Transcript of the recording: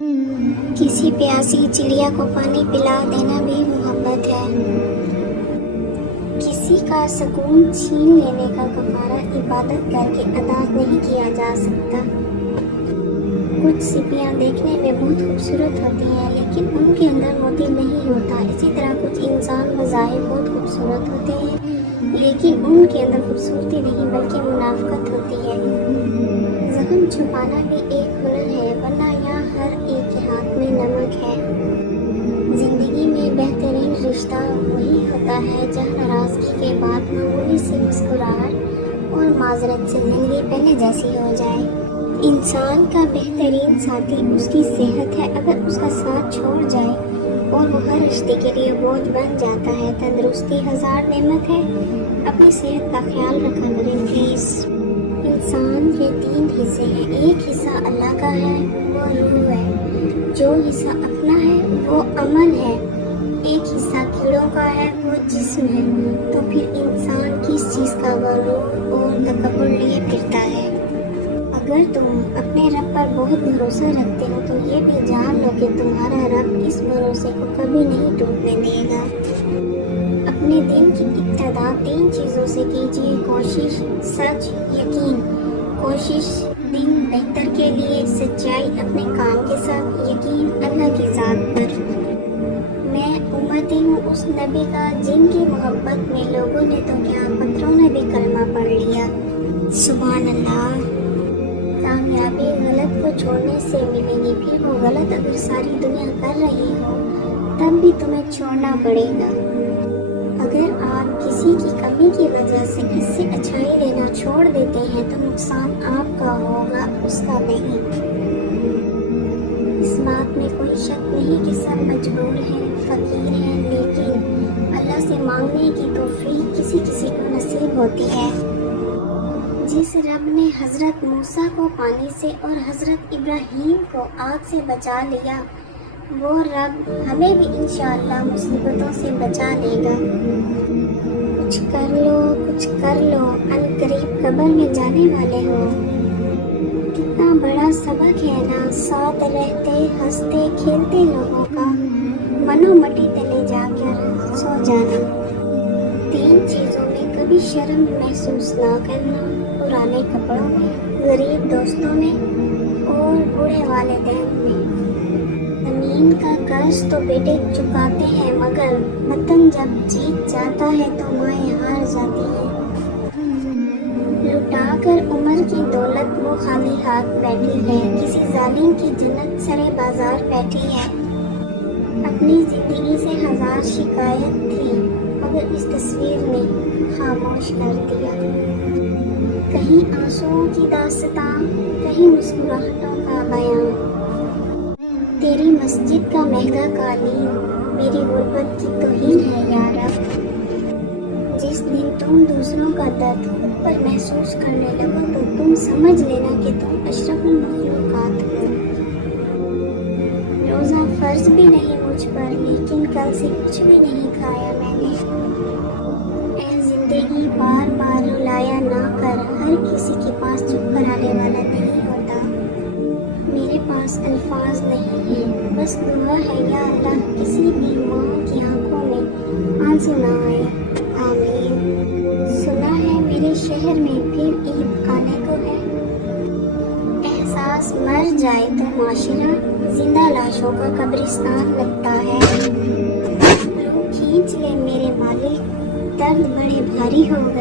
کسی پیاسی چڑیا کو پانی پلا دینا بھی محبت ہے۔ کسی کا سکون چھین لینے کا کفارہ عبادت کر کے ادا نہیں کیا جا سکتا۔ کچھ سپیاں دیکھنے میں بہت خوبصورت ہوتی ہیں لیکن ان کے اندر موتی نہیں ہوتا۔ اسی طرح کچھ انسان بظاہر بہت خوبصورت ہوتے ہیں لیکن ان کے اندر خوبصورتی نہیں بلکہ منافقت ہوتی ہے۔ زخم چھپانا بھی ایک ہنر ہے ورنہ یہاں ہر ایک کے ہاتھ میں نمک ہے۔ زندگی میں بہترین رشتہ وہی ہوتا ہے جہاں ناراضگی کے بعد معمولی سی مسکراہٹ اور معذرت سے زندگی پہلے جیسی ہو جائے۔ انسان کا بہترین ساتھی اس کی صحت ہے۔ اگر اس کا ساتھ چھوڑ جائے اور وہ ہر رشتے کے لیے بوجھ بن جاتا ہے۔ تندرستی ہزار نعمت ہے، اپنی صحت کا خیال رکھا کریں پلیز۔ انسان کے 3 حصے ہیں، ایک حصہ اللہ کا ہے وہ روح ہے، جو حصہ اپنا ہے وہ عمل ہے، ایک حصہ کیڑوں کا ہے وہ جسم ہے۔ تو پھر انسان کس چیز کا غرور اور تکبر لیے پھرتا ہے؟ اگر تم اپنے رب پر بہت بھروسہ رکھتے ہو تو یہ بھی جان لو کہ تمہارا رب اس بھروسے کو کبھی نہیں ٹوٹنے دے گا۔ اپنے دن کی ابتدا 3 چیزوں سے کیجیے، کوشش، سچ، یقین۔ کوشش دن بہتر کے لیے، سچائی اپنے کام کے ساتھ، یقین اللہ کی ذات پر۔ میں امتی ہوں اس نبی کا جن کی محبت میں لوگوں نے تو کیا پتھروں نے بھی کلمہ پڑھ لیا۔ سبحان اللہ۔ کامیابی غلط کو چھوڑنے سے ملے گی، پھر وہ غلط اگر ساری دنیا کر رہی ہو تب بھی تمہیں چھوڑنا پڑے گا۔ اگر آپ کسی کی کمی کی وجہ سے اس سے اچھائی لینا چھوڑ دیتے ہیں تو نقصان آپ کا ہوگا، اس کا نہیں۔ اس بات میں کوئی شک نہیں کہ سب مجبور ہیں، فقیر ہیں، لیکن اللہ سے مانگنے کی توفیق کسی کسی کو نصیب ہوتی ہے۔ جس رب نے حضرت موسیٰ کو پانی سے اور حضرت ابراہیم کو آگ سے بچا لیا، وہ رب ہمیں بھی انشاءاللہ مصیبتوں سے بچا لے گا۔ کچھ کر لو، ان قریب قبر میں جانے والے ہو۔ کتنا بڑا سبق ہے نا، ساتھ رہتے ہنستے کھیلتے لوگوں کا منو مٹی تلے جا کر سو جانا۔ 3 چیزوں میں کبھی شرم محسوس نہ کرنا، پرانے کپڑوں میں، غریب دوستوں میں اور بوڑھے والدین میں۔ زمین کا قرض تو بیٹے چکاتے ہیں مگر وطن جب جیت جاتا ہے تو مائیں ہار جاتی ہیں۔ لٹا کر عمر کی دولت وہ خالی ہاتھ بیٹھی ہے، کسی ظالم کی جنت سرے بازار بیٹھی ہے۔ اپنی زندگی سے ہزار شکایت تھی مگر اس تصویر نے خاموش کر دیا۔ کہیں آنسوؤں کی داستاں، کہیں مسکراہٹوں کا بیان۔ تیری مسجد کا مہنگا قالین میری غربت کی توہین ہے یا رب۔ جس دن تم دوسروں کا درد خود پر محسوس کرنے لگو تو تم سمجھ لینا کہ تم اشرف المخلوقات ہو۔ روزہ فرض بھی نہیں مجھ پر لیکن کل سے کچھ بھی نہیں کھایا میں نے۔ اے زندگی بار بار رلایا نہ کر، ہر کسی کے پاس چپ کرانے والا نہیں ہوتا۔ میرے پاس الفاظ نہیں ہیں، بس دعا ہے یا اللہ کسی بھی ماں کی آنکھوں میں آنسو نہ آئے، آمین۔ سنا ہے میرے شہر میں پھر عید آنے کو ہے۔ احساس مر جائے تو معاشرہ زندہ لاشوں کا قبرستان لگتا ہے۔ روح کھینچ لے میرے مالک، درد بڑے بھاری ہو گئے۔